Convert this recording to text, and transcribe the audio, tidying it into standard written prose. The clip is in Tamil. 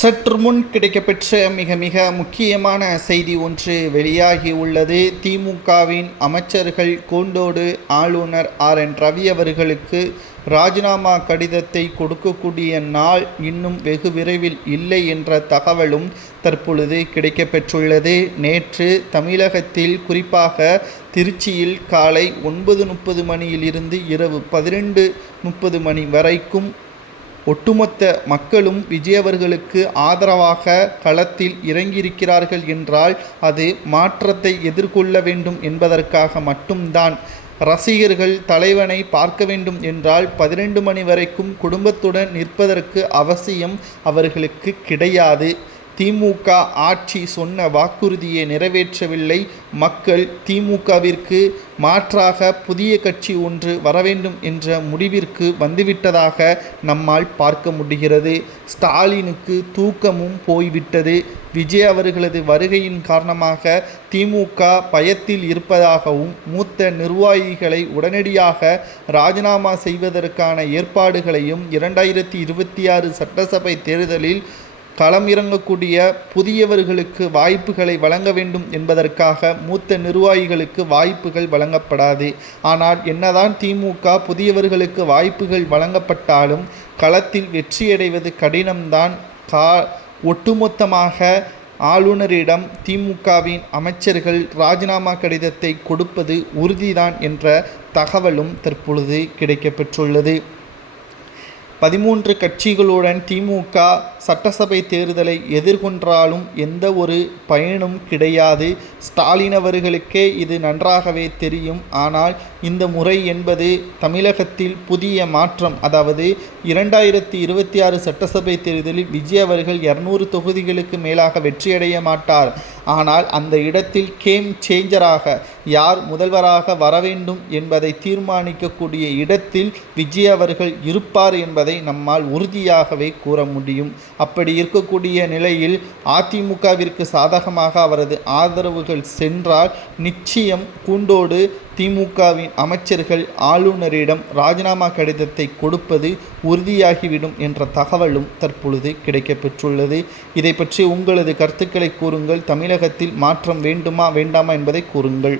சற்று முன் கிடைக்கப்பெற்ற மிக மிக முக்கியமான செய்தி ஒன்று வெளியாகி உள்ளது. திமுகவின் அமைச்சர்கள் கூண்டோடு ஆளுநர் RN ரவி அவர்களுக்கு ராஜினாமா கடிதத்தை கொடுக்கக்கூடிய நாள் இன்னும் வெகு விரைவில் இல்லை என்ற தகவலும் தற்பொழுது கிடைக்கப்பெற்றுள்ளது. நேற்று தமிழகத்தில் குறிப்பாக திருச்சியில் காலை 9:30 மணியிலிருந்து இரவு 12:30 மணி வரைக்கும் ஒட்டுமொத்த மக்களும் விஜய் அவர்களுக்கு ஆதரவாக களத்தில் இறங்கியிருக்கிறார்கள் என்றால் அது மாற்றத்தை எதிர்கொள்ள வேண்டும் என்பதற்காக மட்டும்தான். ரசிகர்கள் தலைவனை பார்க்க வேண்டும் என்றால் 12 மணி வரைக்கும் குடும்பத்துடன் நிற்பதற்கு அவசியம் அவர்களுக்கு கிடையாது. திமுக ஆட்சி சொன்ன வாக்குறுதியை நிறைவேற்றவில்லை. மக்கள் திமுகவிற்கு மாற்றாக புதிய கட்சி ஒன்று வரவேண்டும் என்ற முடிவிற்கு வந்துவிட்டதாக நம்மால் பார்க்க முடிகிறது. ஸ்டாலினுக்கு தூக்கமும் போய்விட்டது. விஜய் அவர்களது வருகையின் காரணமாக திமுக பயத்தில் இருப்பதாகவும் மூத்த நிர்வாகிகளை உடனடியாக ராஜினாமா செய்வதற்கான ஏற்பாடுகளையும் 2026 சட்டசபை தேர்தலில் களம் இறங்கக்கூடிய புதியவர்களுக்கு வாய்ப்புகளை வழங்க வேண்டும் என்பதற்காக மூத்த நிர்வாகிகளுக்கு வாய்ப்புகள் வழங்கப்படாது. ஆனால் என்னதான் திமுக புதியவர்களுக்கு வாய்ப்புகள் வழங்கப்பட்டாலும் களத்தில் வெற்றியடைவது கடினம்தான். ஒட்டுமொத்தமாக ஆளுநரிடம் திமுகவின் அமைச்சர்கள் ராஜினாமா கடிதத்தை கொடுப்பது உறுதிதான் என்ற தகவலும் தற்பொழுது கிடைக்கப்பெற்றுள்ளது. 13 கட்சிகளுடன் திமுக சட்டசபை தேர்தலை எதிர்கொண்டாலும் எந்த ஒரு பயனும் கிடையாது. ஸ்டாலின் அவர்களுக்கே இது நன்றாகவே தெரியும். ஆனால் இந்த முறை என்பது தமிழகத்தில் புதிய மாற்றம், அதாவது 2026 சட்டசபை தேர்தலில் விஜய் அவர்கள் 200 தொகுதிகளுக்கு மேலாக வெற்றியடைய மாட்டார். ஆனால் அந்த இடத்தில் கேம் சேஞ்சராக யார் முதல்வராக வர வேண்டும் என்பதை தீர்மானிக்கக்கூடிய இடத்தில் விஜய் அவர்கள் இருப்பார் என்பதை நம்மால் உறுதியாகவே கூற முடியும். அப்படி இருக்கக்கூடிய நிலையில் அதிமுகவிற்கு சாதகமாக அவரது ஆதரவுகள் சென்றால் நிச்சயம் கூண்டோடு திமுகவின் அமைச்சர்கள் ஆளுநரிடம் ராஜினாமா கடிதத்தை கொடுப்பது உறுதியாகிவிடும் என்ற தகவலும் தற்பொழுது கிடைக்கப்பெற்றுள்ளது. இதை பற்றி உங்களது கருத்துக்களை கூறுங்கள். தமிழகத்தில் மாற்றம் வேண்டுமா வேண்டாமா என்பதை கூறுங்கள்.